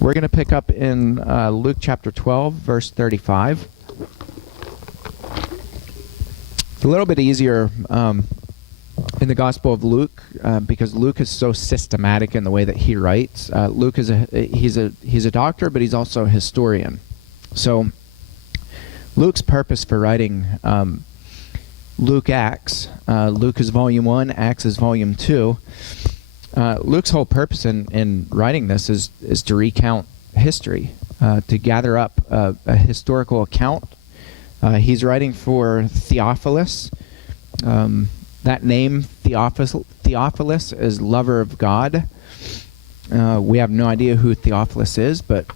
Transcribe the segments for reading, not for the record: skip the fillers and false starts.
We're going to pick up in Luke chapter 12, verse 35. It's a little bit easier in the Gospel of Luke because Luke is so systematic in the way that he writes. Luke is he's a doctor, but he's also a historian. So Luke's purpose for writing Luke Acts, Luke is volume 1, Acts is volume 2. Luke's whole purpose in writing this is to recount history, to gather up a historical account. He's writing for Theophilus. That name, Theophilus, is lover of God. We have no idea who Theophilus is, but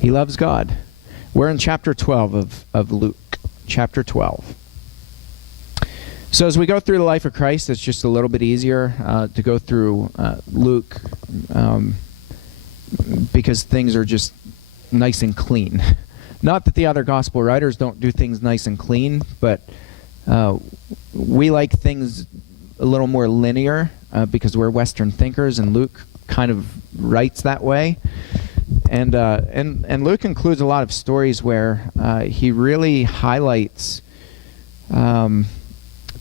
he loves God. We're in chapter 12 of Luke, chapter 12. So as we go through the life of Christ, it's just a little bit easier to go through Luke because things are just nice and clean. Not that the other gospel writers don't do things nice and clean, but we like things a little more linear because we're Western thinkers, and Luke kind of writes that way. And Luke includes a lot of stories where he really highlights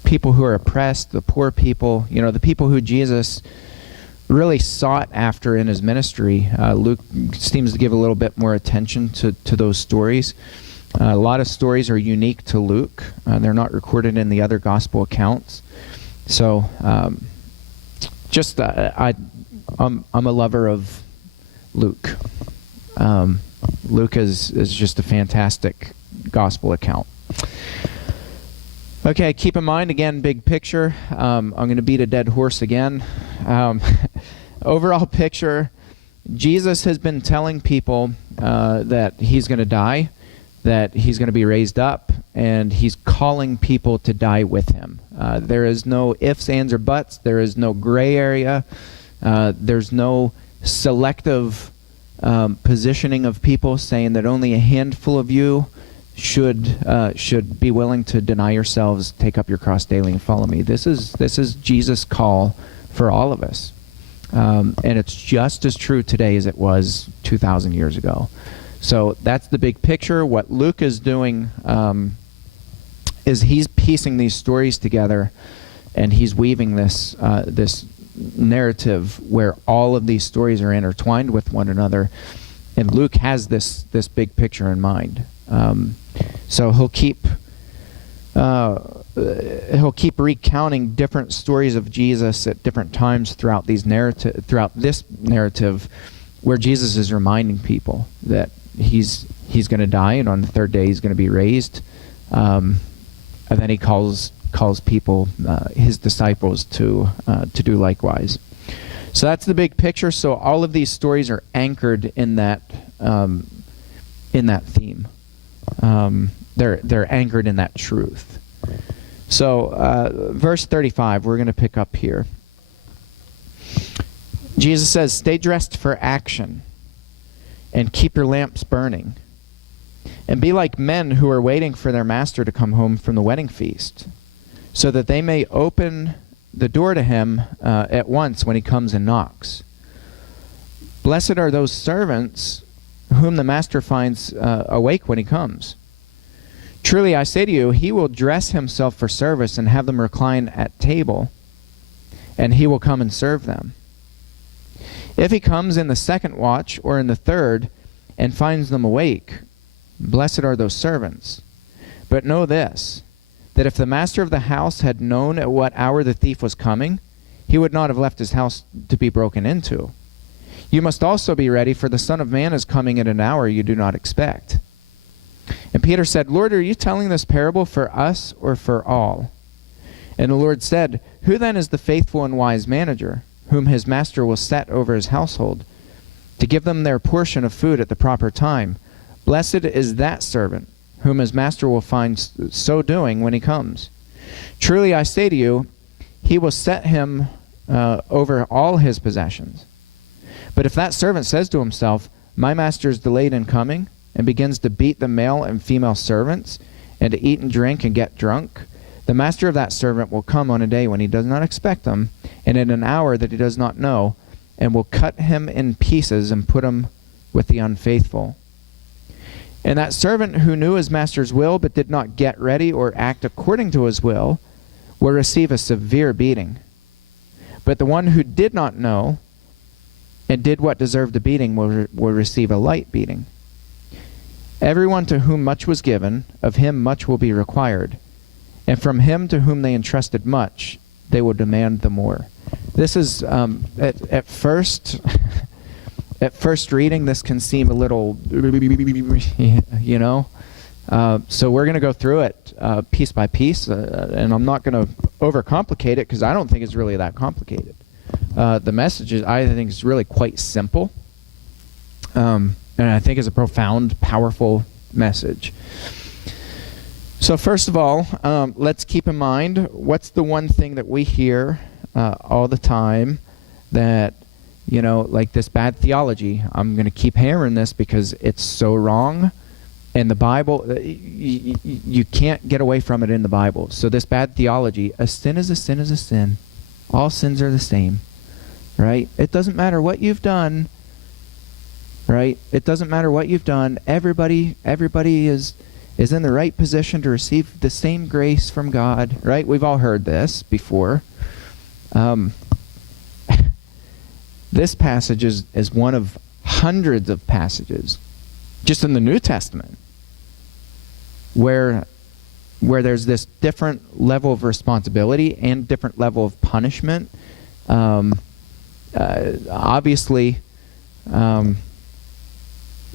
people who are oppressed, the poor people, the people who Jesus really sought after in his ministry. Luke seems to give a little bit more attention to those stories. A lot of stories are unique to Luke. They're not recorded in the other gospel accounts. So I'm a lover of Luke. Luke is just a fantastic gospel account. Okay, keep in mind, again, big picture. I'm going to beat a dead horse again. Overall picture, Jesus has been telling people that he's going to die, that he's going to be raised up, and he's calling people to die with him. There is no ifs, ands, or buts. There is no gray area. There's no selective positioning of people saying that only a handful of you should be willing to deny yourselves, take up your cross daily, and follow me. This is Jesus' call for all of us, and it's just as true today as it was 2,000 years ago. So that's the big picture. What Luke is doing is he's piecing these stories together, and he's weaving this narrative where all of these stories are intertwined with one another, and Luke has this big picture in mind. So he'll keep recounting different stories of Jesus at different times throughout this narrative, where Jesus is reminding people that he's going to die, and on the third day he's going to be raised, and then he calls people, his disciples, to do likewise. So that's the big picture. So all of these stories are anchored in that theme. They're anchored in that truth. So verse 35, we're going to pick up here. Jesus says, "Stay dressed for action, and keep your lamps burning, and be like men who are waiting for their master to come home from the wedding feast, so that they may open the door to him at once when he comes and knocks. Blessed are those servants whom the master finds awake when he comes. Truly I say to you, he will dress himself for service and have them recline at table, and he will come and serve them. If he comes in the second watch or in the third and finds them awake, blessed are those servants. But know this, that if the master of the house had known at what hour the thief was coming, he would not have left his house to be broken into. You must also be ready, for the Son of Man is coming at an hour you do not expect." And Peter said, "Lord, are you telling this parable for us or for all?" And the Lord said, "Who then is the faithful and wise manager, whom his master will set over his household, to give them their portion of food at the proper time? Blessed is that servant, whom his master will find so doing when he comes. Truly I say to you, he will set him over all his possessions. But if that servant says to himself, 'My master is delayed in coming,' and begins to beat the male and female servants, and to eat and drink and get drunk, the master of that servant will come on a day when he does not expect them, and in an hour that he does not know, and will cut him in pieces and put him with the unfaithful. And that servant who knew his master's will but did not get ready or act according to his will receive a severe beating. But the one who did not know and did what deserved a beating will receive a light beating. Everyone to whom much was given, of him much will be required. And from him to whom they entrusted much, they will demand the more. This is, at first... At first reading, this can seem a little, you know. So we're going to go through it piece by piece, and I'm not going to overcomplicate it because I don't think it's really that complicated. The message, I think, is really quite simple, and I think is a profound, powerful message. So first of all, let's keep in mind, what's the one thing that we hear all the time that, you know, like this bad theology. I'm going to keep hammering this because it's so wrong. And the Bible, you can't get away from it in the Bible. So this bad theology, a sin is a sin is a sin. All sins are the same, right? It doesn't matter what you've done, right? It doesn't matter what you've done. Everybody is in the right position to receive the same grace from God, right? We've all heard this before. This passage is one of hundreds of passages just in the New Testament where there's this different level of responsibility and different level of punishment. Obviously, not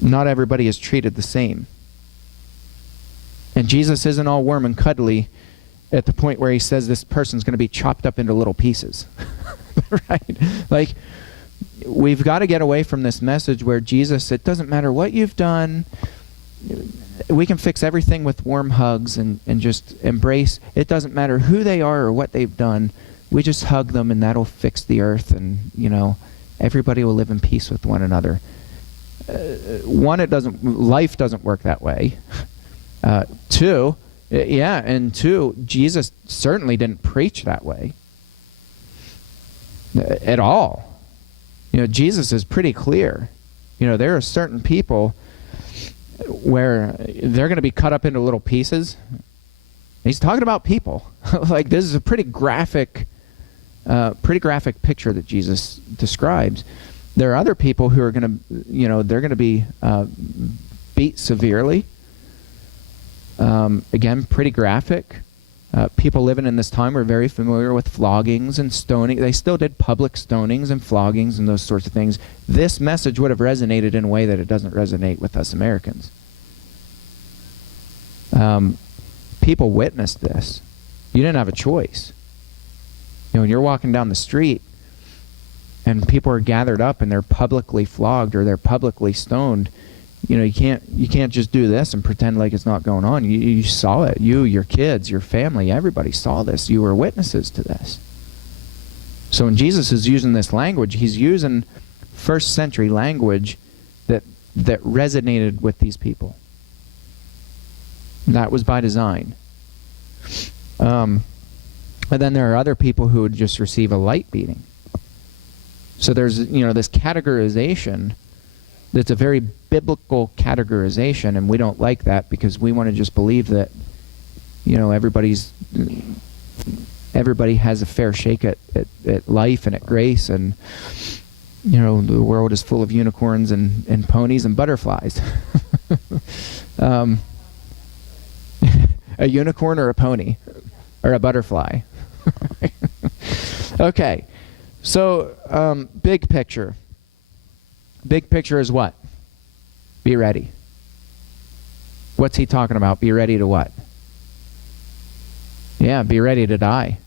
everybody is treated the same. And Jesus isn't all warm and cuddly at the point where he says this person's going to be chopped up into little pieces. Right? Like, we've got to get away from this message where Jesus, it doesn't matter what you've done, we can fix everything with warm hugs and just embrace. It doesn't matter who they are or what they've done. We just hug them and that'll fix the earth and, you know, everybody will live in peace with one another. One, life doesn't work that way. Two, Jesus certainly didn't preach that way at all. You know, Jesus is pretty clear. You know, there are certain people where they're going to be cut up into little pieces. He's talking about people. Like, this is a pretty graphic picture that Jesus describes. There are other people who are going to, you know, they're going to be beat severely. Again, pretty graphic. People living in this time were very familiar with floggings and stoning. They still did public stonings and floggings and those sorts of things. This message would have resonated in a way that it doesn't resonate with us Americans. People witnessed this. You didn't have a choice. You know, when you're walking down the street and people are gathered up and they're publicly flogged or they're publicly stoned, you know, you can't just do this and pretend like it's not going on. You saw it. You, your kids, your family, everybody saw this. You were witnesses to this. So when Jesus is using this language, he's using first century language that resonated with these people. That was by design. And then there are other people who would just receive a light beating. So there's, you know, this categorization that's a very biblical categorization, and we don't like that because we want to just believe that, you know, everybody has a fair shake at life and at grace, and, you know, the world is full of unicorns and ponies and butterflies. A unicorn or a pony or a butterfly. Okay, so big picture. Big picture is what? Be ready. What's he talking about? Be ready to what? Yeah, be ready to die.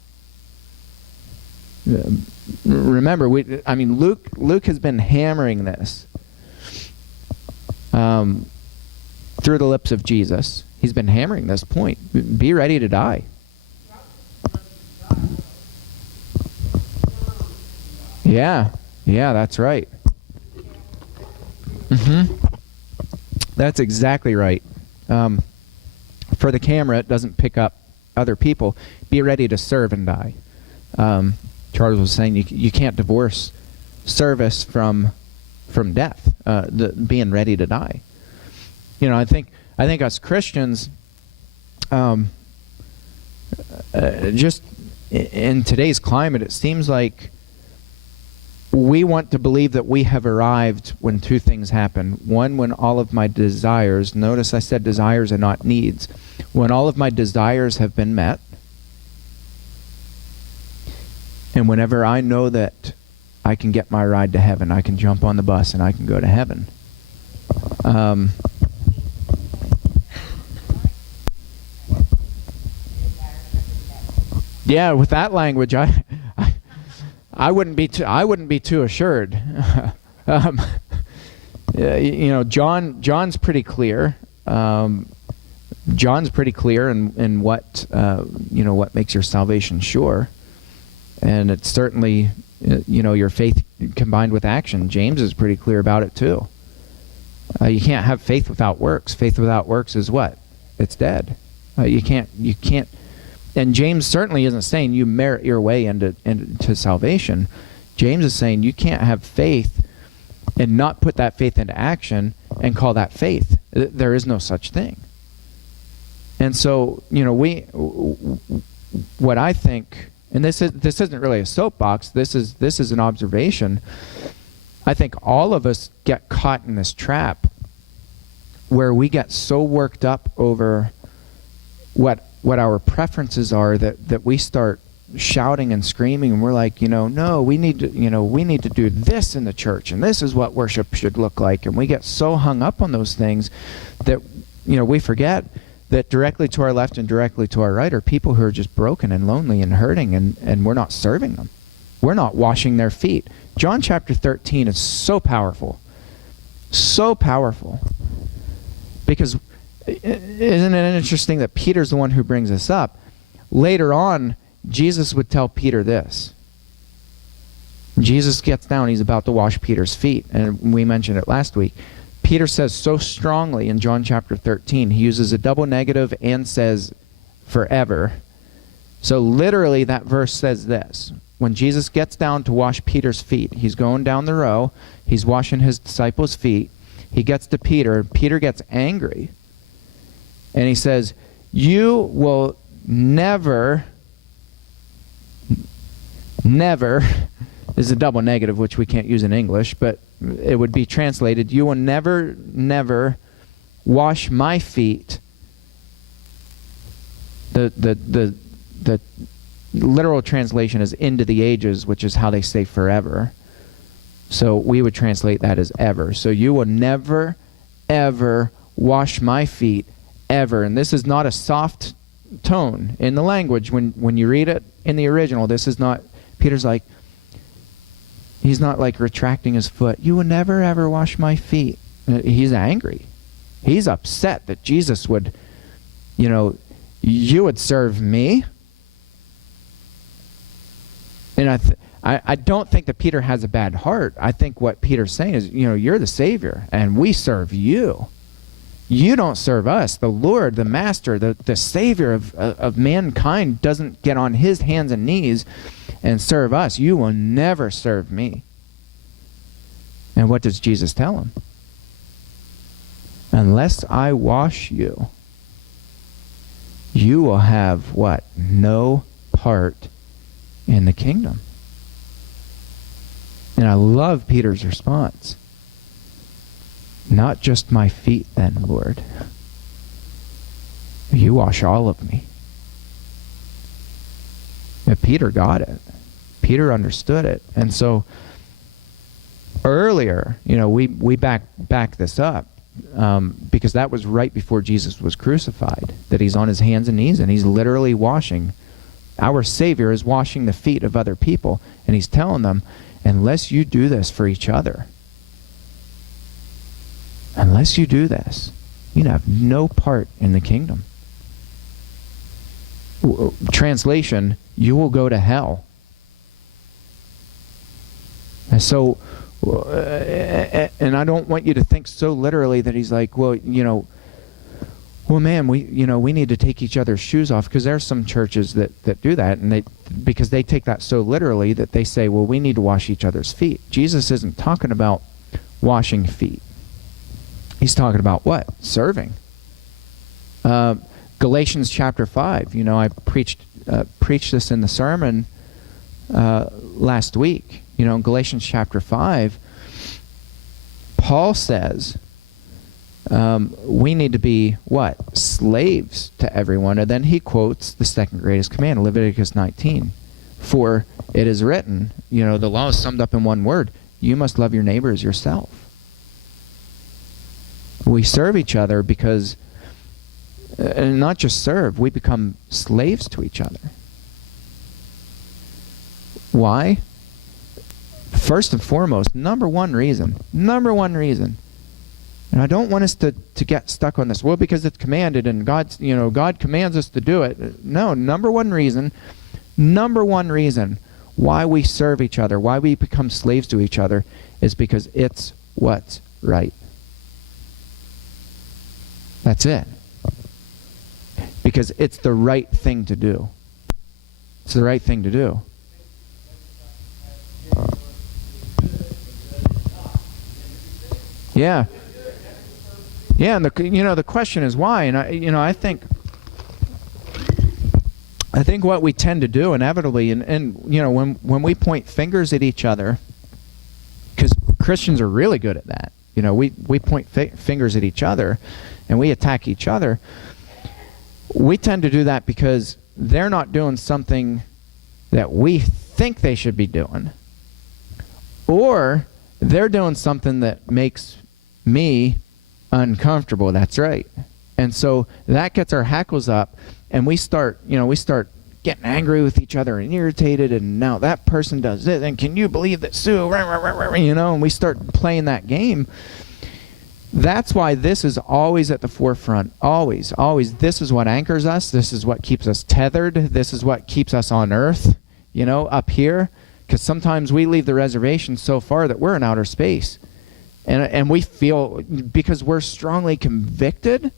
Remember, Luke has been hammering this through the lips of Jesus. He's been hammering this point. Be ready to die. Yeah, that's right. That's exactly right. For the camera, it doesn't pick up other people. Be ready to serve and die. Charles was saying you can't divorce service from death, being ready to die. I think us Christians, just in today's climate, it seems like we want to believe that we have arrived when two things happen. One, when all of my desires, notice I said desires and not needs, when all of my desires have been met, and whenever I know that I can get my ride to heaven, I can jump on the bus and I can go to heaven. Yeah, with that language, I wouldn't be too assured. John's pretty clear. John's pretty clear in what what makes your salvation sure, and it's certainly your faith combined with action. James is pretty clear about it too. You can't have faith without works. Faith without works is what? It's dead. You can't. And James certainly isn't saying you merit your way into salvation. James is saying you can't have faith and not put that faith into action and call that faith. There is no such thing. And so, what I think, and this isn't really a soapbox, this is an observation. I think all of us get caught in this trap where we get so worked up over what our preferences are that we start shouting and screaming, and we're like, no, we need to do this in the church, and this is what worship should look like, and we get so hung up on those things that we forget that directly to our left and directly to our right are people who are just broken and lonely and hurting, and we're not serving them. We're not washing their feet. John chapter 13 is so powerful, because isn't it interesting that Peter's the one who brings this up? Later on, Jesus would tell Peter this. Jesus gets down, he's about to wash Peter's feet, and we mentioned it last week. Peter says so strongly in John chapter 13, he uses a double negative and says forever. So literally that verse says this. When Jesus gets down to wash Peter's feet, he's going down the row, he's washing his disciples' feet, he gets to Peter, Peter gets angry, and he says, you will never is a double negative, which we can't use in English, but it would be translated, you will never wash my feet. The literal translation is into the ages, which is how they say forever. So we would translate that as ever. So you will never, ever wash my feet, ever. And this is not a soft tone in the language. When you read it in the original, this is not, Peter's like, he's not like retracting his foot. You will never, ever wash my feet. He's angry. He's upset that Jesus would, you would serve me. And I don't think that Peter has a bad heart. I think what Peter's saying is, you're the Savior, and we serve you. You don't serve us. The Lord, the Master, the Savior of mankind doesn't get on his hands and knees and serve us. You will never serve me. And what does Jesus tell him? Unless I wash you, you will have what? No part in the kingdom. And I love Peter's response. Not just my feet then, Lord. You wash all of me. And Peter got it. Peter understood it. And so earlier, we back this up because that was right before Jesus was crucified, that he's on his hands and knees and he's literally washing. Our Savior is washing the feet of other people, and he's telling them, unless you do this for each other, unless you do this, you have no part in the kingdom. Translation, you will go to hell. And so, and I don't want you to think so literally that he's like, well, well, man, we need to take each other's shoes off, because there are some churches that do that, and because they take that so literally that they say, well, we need to wash each other's feet. Jesus isn't talking about washing feet. He's talking about what? Serving. Galatians chapter 5. I preached this in the sermon last week. In Galatians chapter 5, Paul says we need to be what? Slaves to everyone. And then he quotes the second greatest command, Leviticus 19. For it is written, the law is summed up in one word: you must love your neighbor as yourself. We serve each other because, and not just serve, we become slaves to each other. Why? First and foremost, number one reason, and I don't want us to get stuck on this, well, because it's commanded and God commands us to do it. No, number one reason why we serve each other, why we become slaves to each other, is because it's what's right. That's it. Because it's the right thing to do. It's the right thing to do. Yeah. Yeah, and the question is why, and I think what we tend to do inevitably, and when we point fingers at each other, because Christians are really good at that. We point fingers at each other, and we attack each other. We tend to do that because they're not doing something that we think they should be doing, or they're doing something that makes me uncomfortable. That's right. And so that gets our hackles up, and we start getting angry with each other and irritated, and now that person does this, and can you believe that Sue, and we start playing that game. That's why this is always at the forefront. Always, always. This is what anchors us. This is what keeps us tethered. This is what keeps us on earth, up here. Because sometimes we leave the reservation so far that we're in outer space. And we feel, because we're strongly convicted,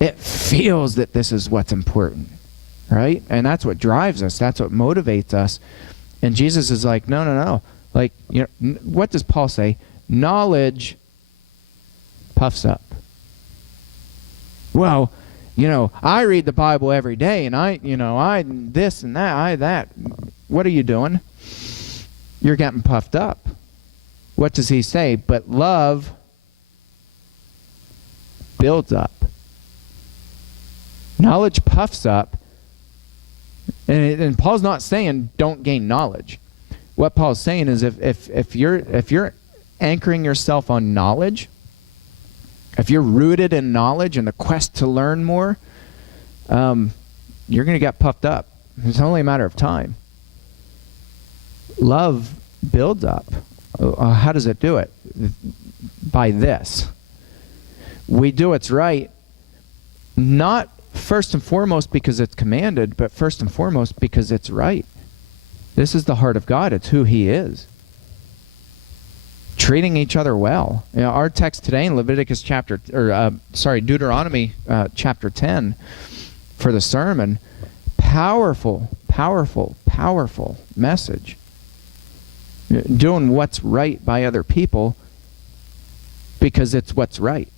it feels that this is what's important, right? And that's what drives us. That's what motivates us. And Jesus is like, no. Like, what does Paul say? Knowledge puffs up. Well, I read the Bible every day, and I this and that, I that. What are you doing? You're getting puffed up. What does he say? But love builds up. Knowledge puffs up. And Paul's not saying don't gain knowledge. What Paul's saying is if you're anchoring yourself on knowledge, if you're rooted in knowledge and the quest to learn more, you're going to get puffed up. It's only a matter of time. Love builds up. How does it do it? By this. We do what's right, not first and foremost because it's commanded, but first and foremost because it's right. This is the heart of God. It's who he is. Treating each other well. Our text today in Deuteronomy chapter 10 for the sermon, powerful message. Doing what's right by other people because it's what's right.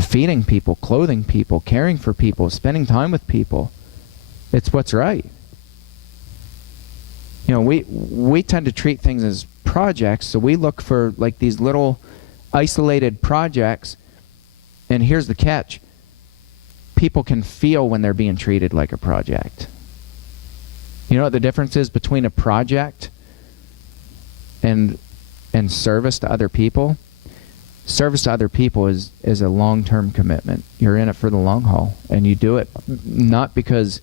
Feeding people, clothing people, caring for people, spending time with people. It's what's right. We tend to treat things as projects, so we look for like these little isolated projects, and here's the catch. People can feel when they're being treated like a project. You know what the difference is between a project and service to other people? Service to other people is a long-term commitment. You're in it for the long haul, and you do it not because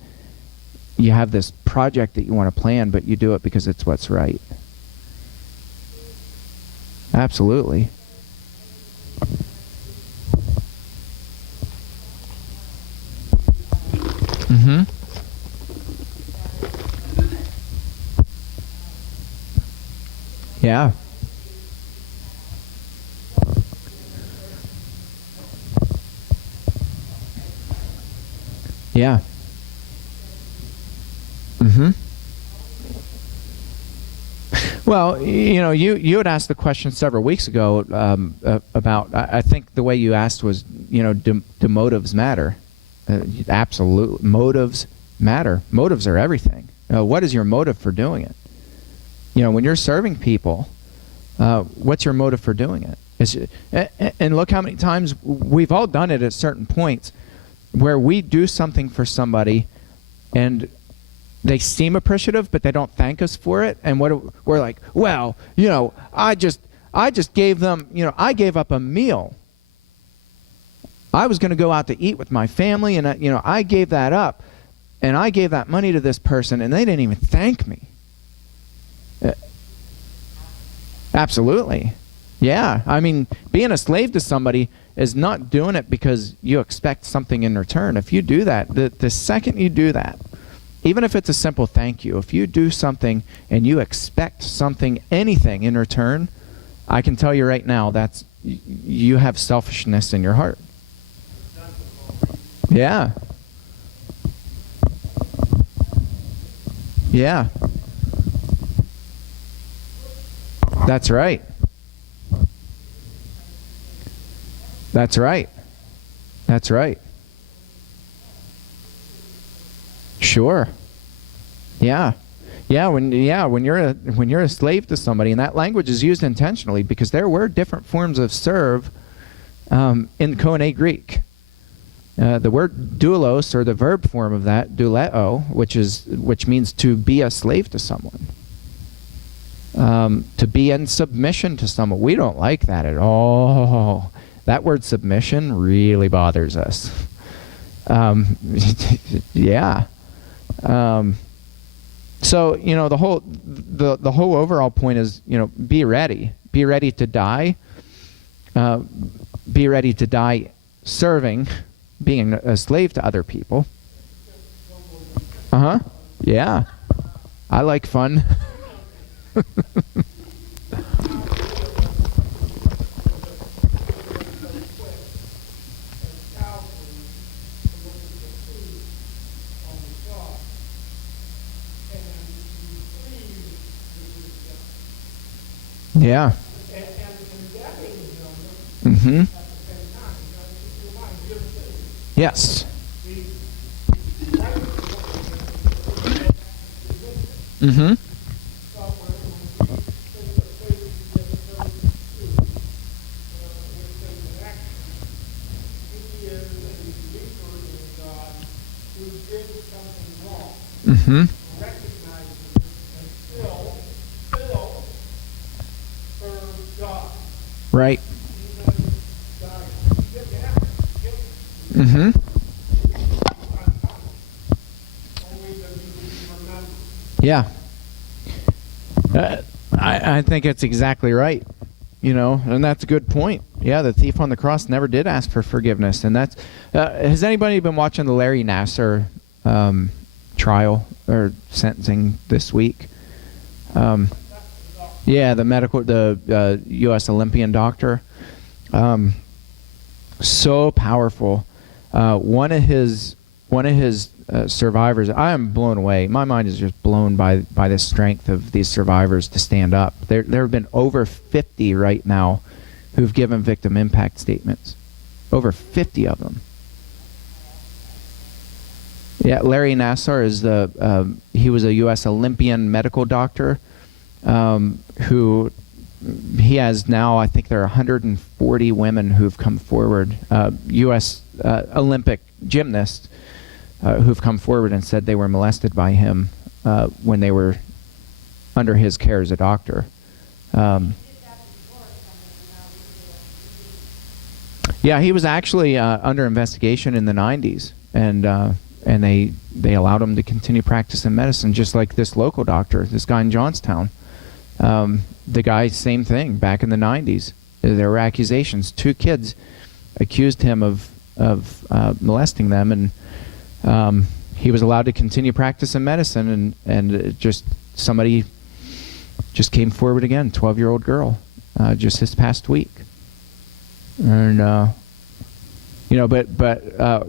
you have this project that you want to plan, but you do it because it's what's right. Absolutely. Mm-hmm. Yeah. Yeah. Mm-hmm. Well, you had asked the question several weeks ago about. I think the way you asked was, do motives matter? Absolutely, motives matter. Motives are everything. What is your motive for doing it? When you're serving people, what's your motive for doing it? And look how many times we've all done it at certain points where we do something for somebody and they seem appreciative, but they don't thank us for it. And we're like, well, I just gave them, I gave up a meal. I was going to go out to eat with my family, and I gave that up, and I gave that money to this person, and they didn't even thank me. Absolutely. Yeah. I mean, being a slave to somebody is not doing it because you expect something in return. If you do that, the second you do that, even if it's a simple thank you, if you do something and you expect something, anything in return, I can tell you right now you have selfishness in your heart. Yeah. Yeah. That's right. That's right. That's right. Sure. Yeah. When you're a slave to somebody, and that language is used intentionally because there were different forms of serve in Koine Greek. The word doulos, or the verb form of that, douleo, which means to be a slave to someone. To be in submission to someone. We don't like that at all. That word submission really bothers us. Yeah. So the whole overall point is, be ready to die, be ready to die serving, being a slave to other people. Yeah, I like fun. Yeah. Mm-hmm. Yes. Mm-hmm. Mm-hmm. Right. Mm-hmm. Yeah. I think it's exactly right. And that's a good point. Yeah, the thief on the cross never did ask for forgiveness, and that's. Has anybody been watching the Larry Nassar trial or sentencing this week? Yeah, the U.S. Olympian doctor. So powerful. One of his survivors. I am blown away. My mind is just blown by the strength of these survivors to stand up. There have been over 50 right now who've given victim impact statements. Over 50 of them. Yeah, Larry Nassar is he was a U.S. Olympian medical doctor who he has now, I think there are 140 women who've come forward, U.S. Olympic gymnasts who've come forward and said they were molested by him when they were under his care as a doctor. Yeah, he was actually under investigation in the 90s, and they allowed him to continue practicing medicine, just like this local doctor, this guy in Johnstown. The guy, same thing, back in the 90s. There were accusations. 2 kids accused him of molesting them, and he was allowed to continue practicing medicine, and somebody just came forward again, 12-year-old girl, just this past week. And, but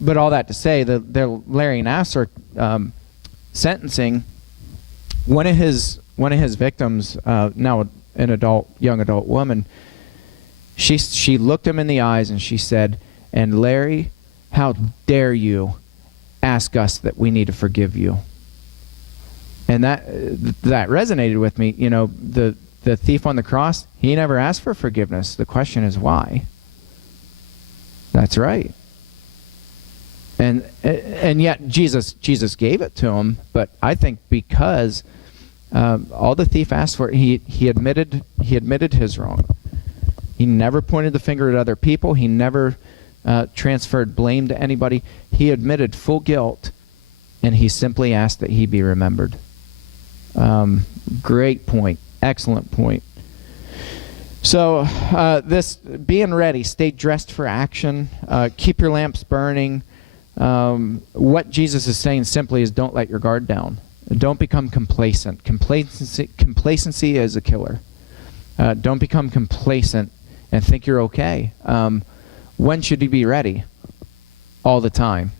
but all that to say, the Larry Nassar sentencing, one of his victims, now an young adult woman, she looked him in the eyes and she said, "And Larry, how dare you ask us that we need to forgive you?" And that resonated with me. You know, the thief on the cross, he never asked for forgiveness. The question is why. That's right. And yet Jesus gave it to him. But I think because all the thief asked for, he admitted his wrong. He never pointed the finger at other people. He never transferred blame to anybody. He admitted full guilt, and he simply asked that he be remembered. Great point. Excellent point. So this being ready, stay dressed for action, keep your lamps burning. What Jesus is saying simply is don't let your guard down. Don't become complacent. Complacency is a killer. Don't become complacent and think you're okay. When should you be ready? All the time.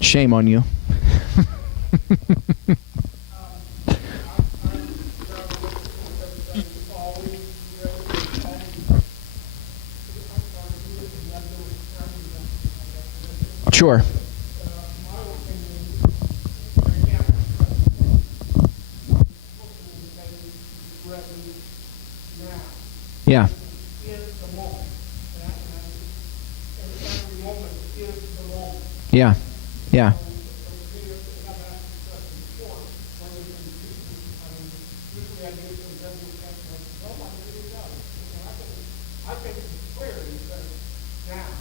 Shame on you. Sure. Yeah. Yeah. Yeah.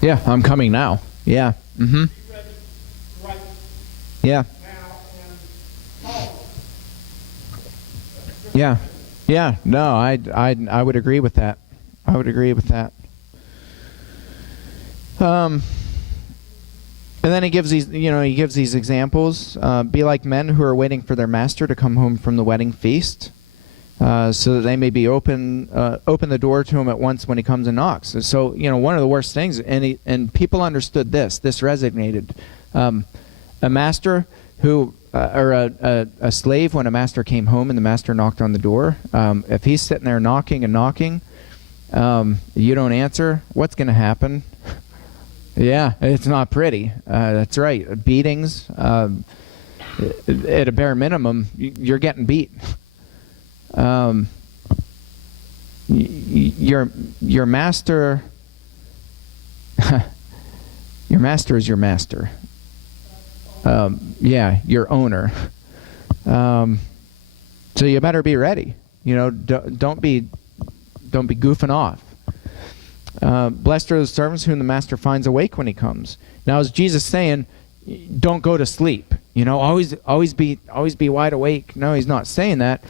Yeah, I'm coming now. Yeah. Mm-hmm. Yeah. Yeah. Yeah. No, I would agree with that. I would agree with that. And then he gives these examples. Be like men who are waiting for their master to come home from the wedding feast, so that they may be open the door to him at once when he comes and knocks. So, one of the worst things, and people understood this resonated. A master who, or a slave, when a master came home and the master knocked on the door, if he's sitting there knocking and knocking, you don't answer, what's going to happen? Yeah, it's not pretty. That's right. Beatings, at a bare minimum, you're getting beat. Your master, your master is your master. Yeah, your owner. So you better be ready. Don't be goofing off. Blessed are the servants whom the master finds awake when he comes. Now, is Jesus saying, don't go to sleep? Always be wide awake. No, he's not saying that.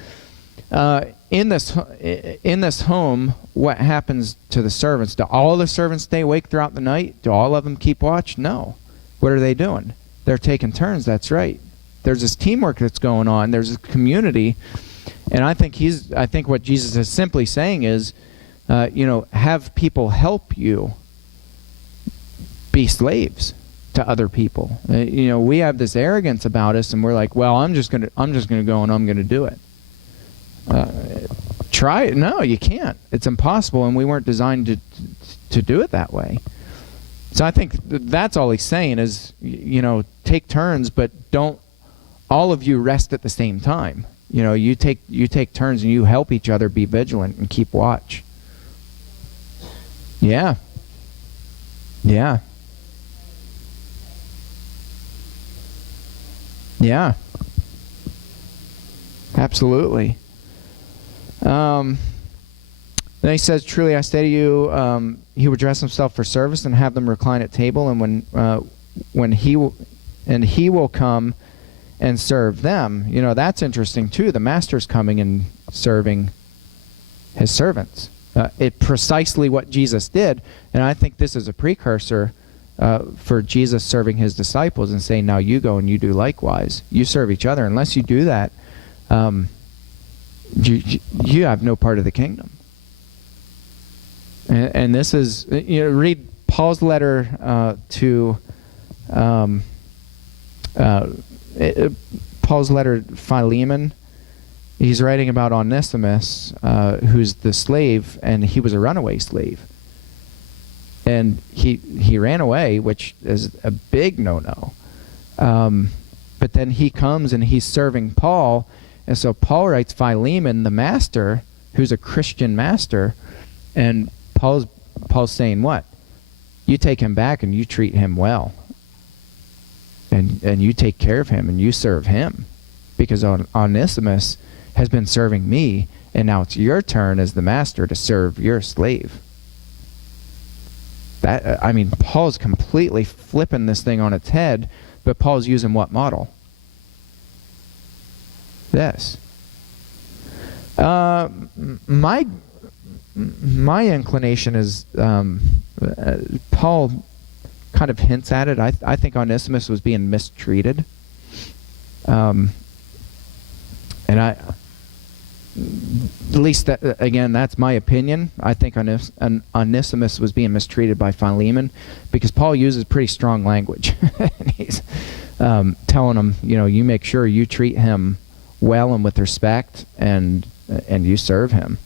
In this home, what happens to the servants? Do all the servants stay awake throughout the night? Do all of them keep watch? No. What are they doing? They're taking turns. That's right. There's this teamwork that's going on. There's a community, and I think what Jesus is simply saying is, have people help you be slaves to other people. We have this arrogance about us, and we're like, well, I'm just gonna go and I'm gonna do it. Try it. No, you can't. It's impossible, and we weren't designed to do it that way. So I think that's all he's saying is, take turns, but don't all of you rest at the same time. You take turns and you help each other be vigilant and keep watch. Yeah. Yeah. Yeah. Absolutely. Then he says, truly I say to you, he would dress himself for service and have them recline at table, and when he will come and serve them. That's interesting too. The master's coming and serving his servants. It precisely what Jesus did, and I think this is a precursor for Jesus serving his disciples and saying, now you go and you do likewise. You serve each other. Unless you do that, you have no part of the kingdom. And this is, read Paul's letter to Paul's letter to Philemon. He's writing about Onesimus, who's the slave, and he was a runaway slave. And he ran away, which is a big no-no. But then he comes and he's serving Paul, and so Paul writes Philemon, the master, who's a Christian master, and Paul's saying what? You take him back and you treat him well. And you take care of him and you serve him. Because Onesimus has been serving me, and now it's your turn as the master to serve your slave. Paul's completely flipping this thing on its head, but Paul's using what model? This. My inclination is Paul kind of hints at it. I think Onesimus was being mistreated. And at least that's my opinion. I think Onesimus was being mistreated by Philemon, because Paul uses pretty strong language. And he's telling him, you make sure you treat him well and with respect, and you serve him.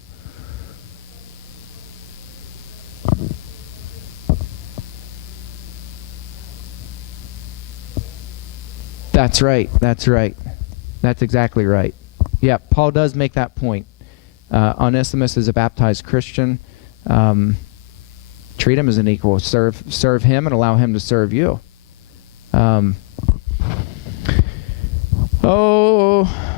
That's right. That's exactly right. Yeah, Paul does make that point. Onesimus is a baptized Christian. Treat him as an equal. Serve him and allow him to serve you.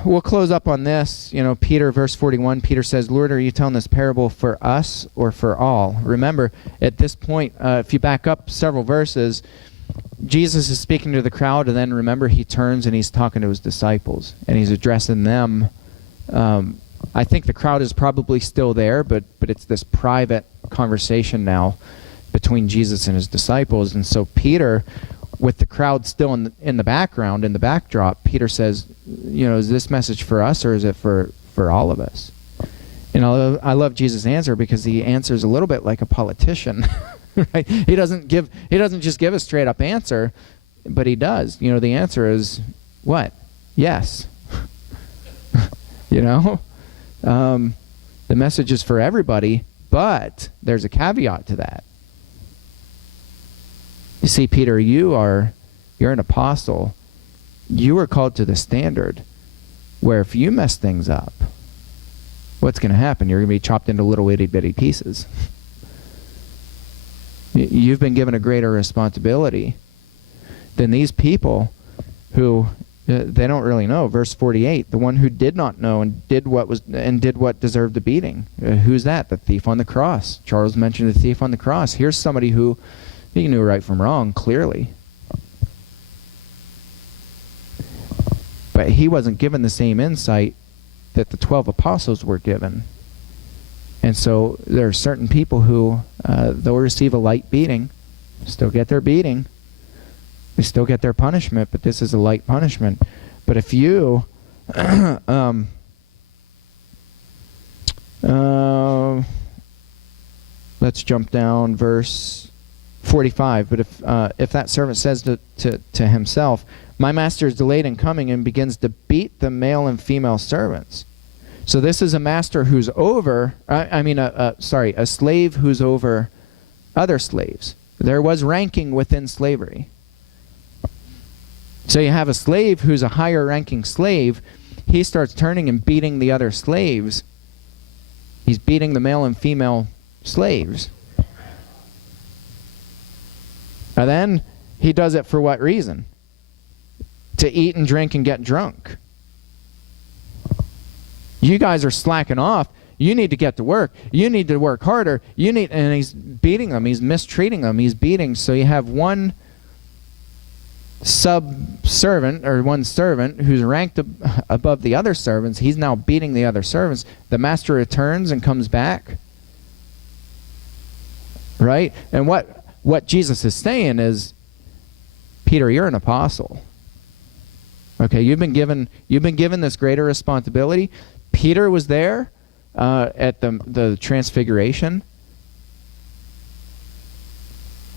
We'll close up on this. Peter, verse 41, Peter says, Lord, are you telling this parable for us or for all? Remember, at this point, if you back up several verses, Jesus is speaking to the crowd, and then remember, he turns and he's talking to his disciples, and he's addressing them. I think the crowd is probably still there, but it's this private conversation now between Jesus and his disciples. And so Peter, with the crowd still in the background, in the backdrop, Peter says, is this message for us, or is it for all of us? And I love Jesus' answer, because he answers a little bit like a politician. Right? He doesn't just give a straight up answer, but he does. The answer is what? Yes. The message is for everybody, but there's a caveat to that. You see, Peter, you're an apostle. You are called to the standard where if you mess things up, what's going to happen? You're going to be chopped into little itty bitty pieces. You've been given a greater responsibility than these people who they don't really know. Verse 48, the one who did not know and did what deserved a beating. Who's that? The thief on the cross. Charles mentioned the thief on the cross. Here's somebody who he knew right from wrong, clearly. But he wasn't given the same insight that the 12 apostles were given. And so there are certain people who, they'll receive a light beating, still get their beating, they still get their punishment, but this is a light punishment. But if you, let's jump down, verse 45. But if that servant says to himself, my master is delayed in coming, and begins to beat the male and female servants. So this is a master who's over, a slave who's over other slaves. There was ranking within slavery. So you have a slave who's a higher ranking slave. He starts turning and beating the other slaves. He's beating the male and female slaves. And then he does it for what reason? To eat and drink and get drunk. You guys are slacking off. You need to get to work. You need to work harder. And he's beating them. He's mistreating them. He's beating. So you have one sub-servant, or one servant who's ranked above the other servants. He's now beating the other servants. The master returns and comes back. Right? And what Jesus is saying is, Peter, you're an apostle. Okay, you've been given this greater responsibility. Peter was there at the transfiguration.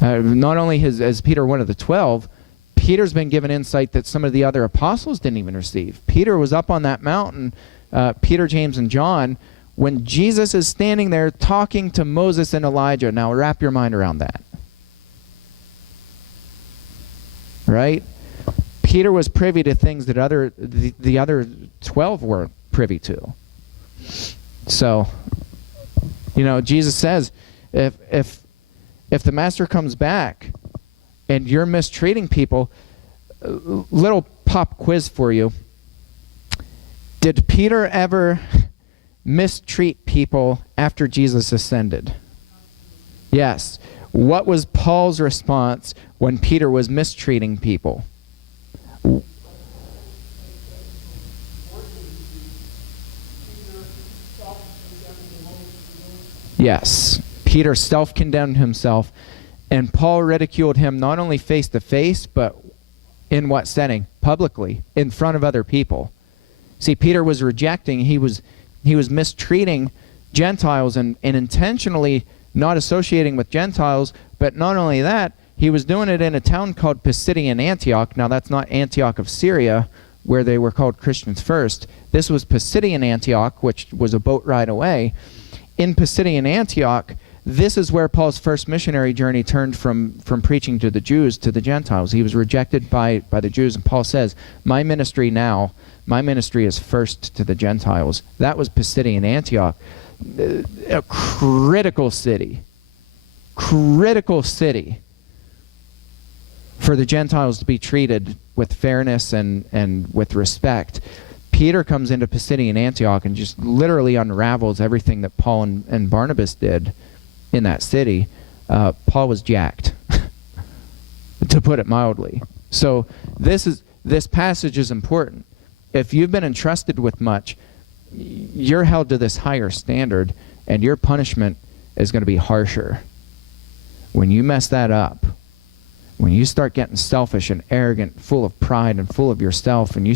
Not only as Peter one of the 12, Peter's been given insight that some of the other apostles didn't even receive. Peter was up on that mountain, Peter, James, and John, when Jesus is standing there talking to Moses and Elijah. Now wrap your mind around that. Right? Peter was privy to things that the other 12 weren't privy to. So, Jesus says, if the master comes back and you're mistreating people, little pop quiz for you. Did Peter ever mistreat people after Jesus ascended? Yes. What was Paul's response when Peter was mistreating people? Yes. Peter self-condemned himself, and Paul ridiculed him not only face to face, but in what setting? Publicly, in front of other people. See, Peter was rejecting, he was mistreating Gentiles and intentionally not associating with Gentiles, but not only that, he was doing it in a town called Pisidian Antioch. Now that's not Antioch of Syria, where they were called Christians first. This was Pisidian Antioch, which was a boat ride away. In Pisidian Antioch, this is where Paul's first missionary journey turned from preaching to the Jews to the Gentiles. He was rejected by the Jews, and Paul says, my ministry is first to the Gentiles. That was Pisidian Antioch, a critical city for the Gentiles to be treated with fairness and with respect. Peter comes into Pisidian Antioch and just literally unravels everything that Paul and Barnabas did in that city. Paul was jacked, to put it mildly. So this passage is important. If you've been entrusted with much, you're held to this higher standard, and your punishment is going to be harsher. When you mess that up, when you start getting selfish and arrogant, full of pride and full of yourself, and you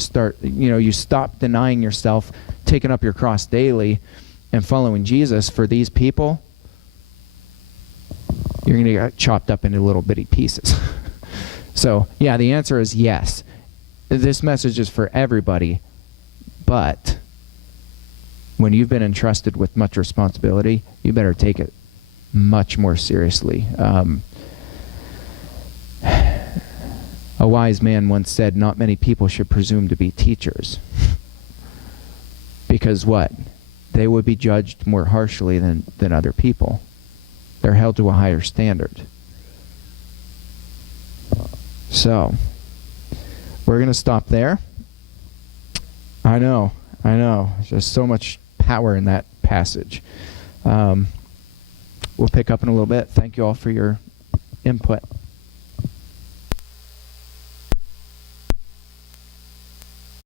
stop denying yourself, taking up your cross daily, and following Jesus for these people, you're going to get chopped up into little bitty pieces. So, yeah, the answer is yes. This message is for everybody, but when you've been entrusted with much responsibility, you better take it much more seriously. A wise man once said, not many people should presume to be teachers. Because what? They would be judged more harshly than other people. They're held to a higher standard. So, we're going to stop there. I know. There's just so much power in that passage. We'll pick up in a little bit. Thank you all for your input.